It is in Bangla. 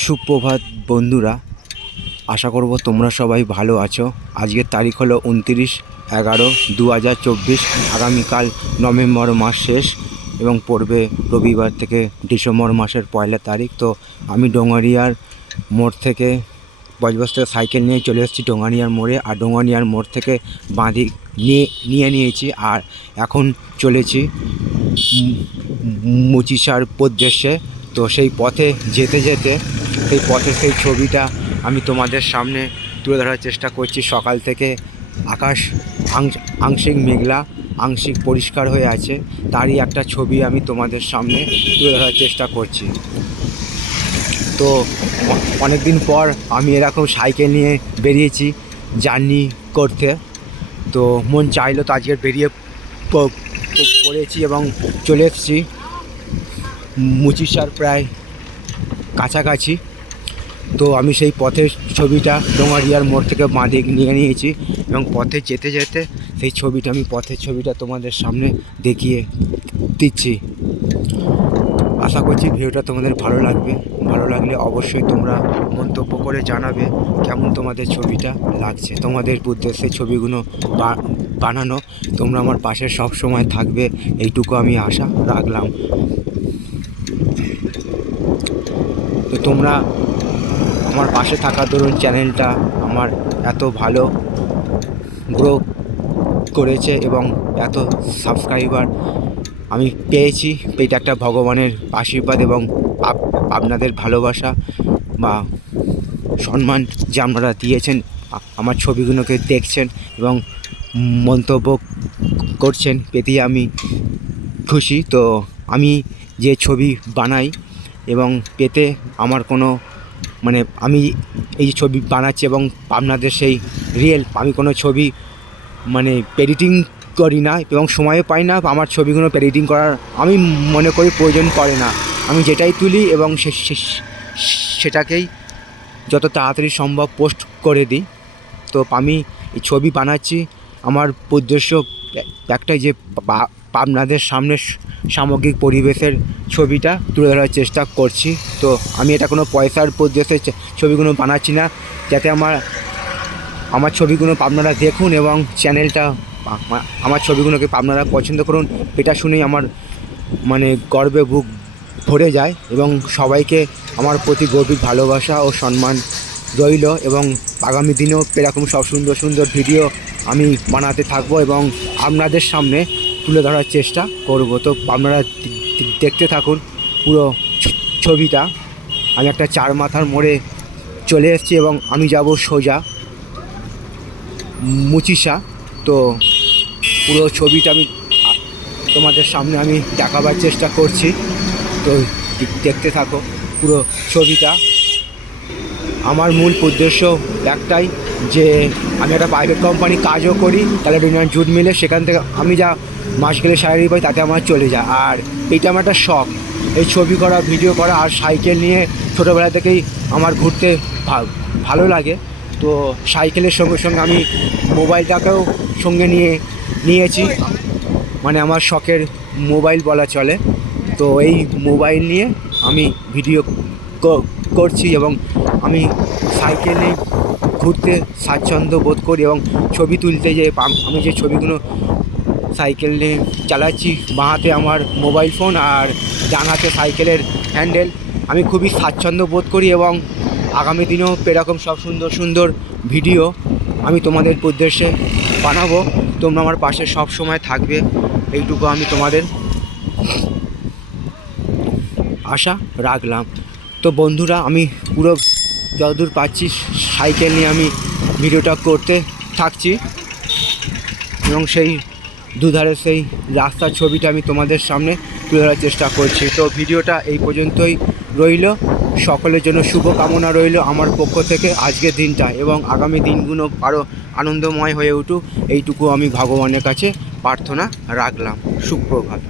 সুপ্রভাত বন্ধুরা, আশা করব তোমরা সবাই ভালো আছো। আজকের তারিখ হলো উনতিরিশ এগারো দু হাজার চব্বিশ। আগামীকাল নভেম্বর মাস শেষ এবং পড়বে রবিবার থেকে ডিসেম্বর মাসের পয়লা তারিখ। তো আমি ডোঙারিয়ার মোড় থেকে বজবজ থেকে সাইকেল নিয়ে চলে এসেছি ডোঙারিয়ার মোড়ে। আর ডোঙারিয়ার মোড় থেকে বাঁধি নিয়ে নিয়ে নিয়েছি আর এখন চলেছি মুচিসার উদ্দেশ্যে তো সেই পথে যেতে যেতে সেই পথে সেই ছবিটা আমি তোমাদের সামনে তুলে ধরার চেষ্টা করছি। সকাল থেকে আকাশ আংশিক মেঘলা, আংশিক পরিষ্কার হয়ে আছে। তারই একটা ছবি আমি তোমাদের সামনে তুলে ধরার চেষ্টা করছি। তো অনেক দিন পর আমি এরকম সাইকেল নিয়ে বেরিয়েছি জার্নি করতে। তো মন চাইলো তো আজকে বেরিয়ে পড়েছি এবং চলে এসেছি। মুচিসার প্রায় কাছাকাছি। তো আমি সেই পথের ছবিটা ডোঙারিয়ার মোড় থেকে বাঁধে নিয়ে নিয়েছি এবং পথে যেতে যেতে সেই ছবিটা আমি পথের ছবিটা তোমাদের সামনে দেখিয়ে দিচ্ছি। আশা করছি ভিডিওটা তোমাদের ভালো লাগবে। ভালো লাগলে অবশ্যই তোমরা মন্তব্য করে জানাবে কেমন তোমাদের ছবিটা লাগছে। তোমাদের উদ্দেশ্যে ছবিগুলো বানানো। তোমরা আমার পাশে সব সময় থাকবে। এইটুকু আমি আশা রাখলাম। তো তোমরা আমার পাশে থাকা দরুন চ্যানেলটা আমার এত ভালো গ্রো করেছে এবং এত সাবস্ক্রাইবার আমি পেয়েছি। এটা একটা ভগবানের আশীর্বাদ এবং আপ- আপনাদের ভালোবাসা বা সম্মান যে আপনারা দিয়েছেন আমার ছবিগুলোকে দেখছেন এবং মন্তব্য করছেন পেতে আমি খুশি। তো আমি যে ছবি বানাই এবং পেতে আমার কোনো মানে আমি এই যে ছবি বানাচ্ছি এবং আপনাদের সেই রিয়েল আমি কোনো ছবি মানে এডিটিং করি না এবং সময়ও পাই না, আমার ছবিগুলো এডিটিং করার আমি মনে করি প্রয়োজন পড়ে না। আমি যেটাই তুলি এবং সেটাকেই যত তাড়াতাড়ি সম্ভব পোস্ট করে দিই। তো আমি এই ছবি বানাচ্ছি, আমার উদ্দেশ্য একটাই যে আপনাদের সামনে সামগ্রিক পরিবেশের ছবিটা তুলে ধরার চেষ্টা করছি। তো আমি এটা কোনো পয়সার উদ্দেশ্যে ছবিগুলো বানাচ্ছি না। যাতে আমার আমার ছবিগুলো আপনারা দেখুন এবং চ্যানেলটা আমার ছবিগুলোকে আপনারা পছন্দ করুন। এটা শুনেই আমার মানে গর্বে বুক ভরে যায় এবং সবাইকে আমার প্রতি গভীর ভালোবাসা ও সম্মান রইল এবং আগামী দিনেও এরকম সব সুন্দর সুন্দর ভিডিও আমি বানাতে থাকব এবং আপনাদের সামনে তুলে ধরার চেষ্টা করব। তো আপনারা দেখতে থাকুন পুরো ছবিটা। আমি একটা চার মাথার মোড়ে চলে এসেছি এবং আমি যাব সোজা মুচিসা। তো পুরো ছবিটা আমি তোমাদের সামনে আমি দেখাবার চেষ্টা করছি। তো দেখতে থাকো পুরো ছবিটা। আমার মূল উদ্দেশ্য একটাই যে আমি একটা প্রাইভেট কোম্পানি কাজও করি, তাহলে ইউনিয়ন জুট মিলে সেখান থেকে আমি যা মাস গেলে স্যালারি পাই তাতে আমার চলে যায়। আর এটা আমার একটা শখ। এই ছবি করা ভিডিও করা আর সাইকেল নিয়ে ছোটোবেলা থেকেই আমার ঘুরতে ভালো লাগে। তো সাইকেলের সঙ্গে সঙ্গে আমি মোবাইলটাকেও সঙ্গে নিয়ে, নিয়েছি। মানে আমার শখের মোবাইল বলা চলে। তো এই মোবাইল নিয়ে আমি ভিডিও করছি এবং আমি সাইকেলে ঘুরতে স্বাচ্ছন্দ্য বোধ করি এবং ছবি তুলতে যে আমি যে ছবিগুলো সাইকেল নিয়ে চালাচ্ছি, বাঁ হাতে আমার মোবাইল ফোন আর ডান হাতে সাইকেলের হ্যান্ডেল, আমি খুবই স্বাচ্ছন্দ্য বোধ করি এবং আগামী দিনেও এরকম সব সুন্দর সুন্দর ভিডিও আমি তোমাদের উদ্দেশ্যে বানাবো। তোমরা আমার পাশে সব সময় থাকবে, এইটুকু আমি তোমাদের আশা রাখলাম। তো বন্ধুরা, আমি পুরো যতদূর পাচ্ছি সাইকেল নিয়ে আমি ভিডিওটা করতে থাকছি। এবং সেই দুধারে সেই রাস্তার ছবিটা আমি তোমাদের সামনে তুলে ধরার চেষ্টা করছি। তো ভিডিওটা এই পর্যন্তই রইল। সকলের জন্য শুভ কামনা রইল আমার পক্ষ থেকে আজকের দিনটা এবং আগামী দিনগুলো আরও আনন্দময় হয়ে উঠুক। এইটুকু আমি ভগবানের কাছে প্রার্থনা রাখলাম। সুপ্রভাত।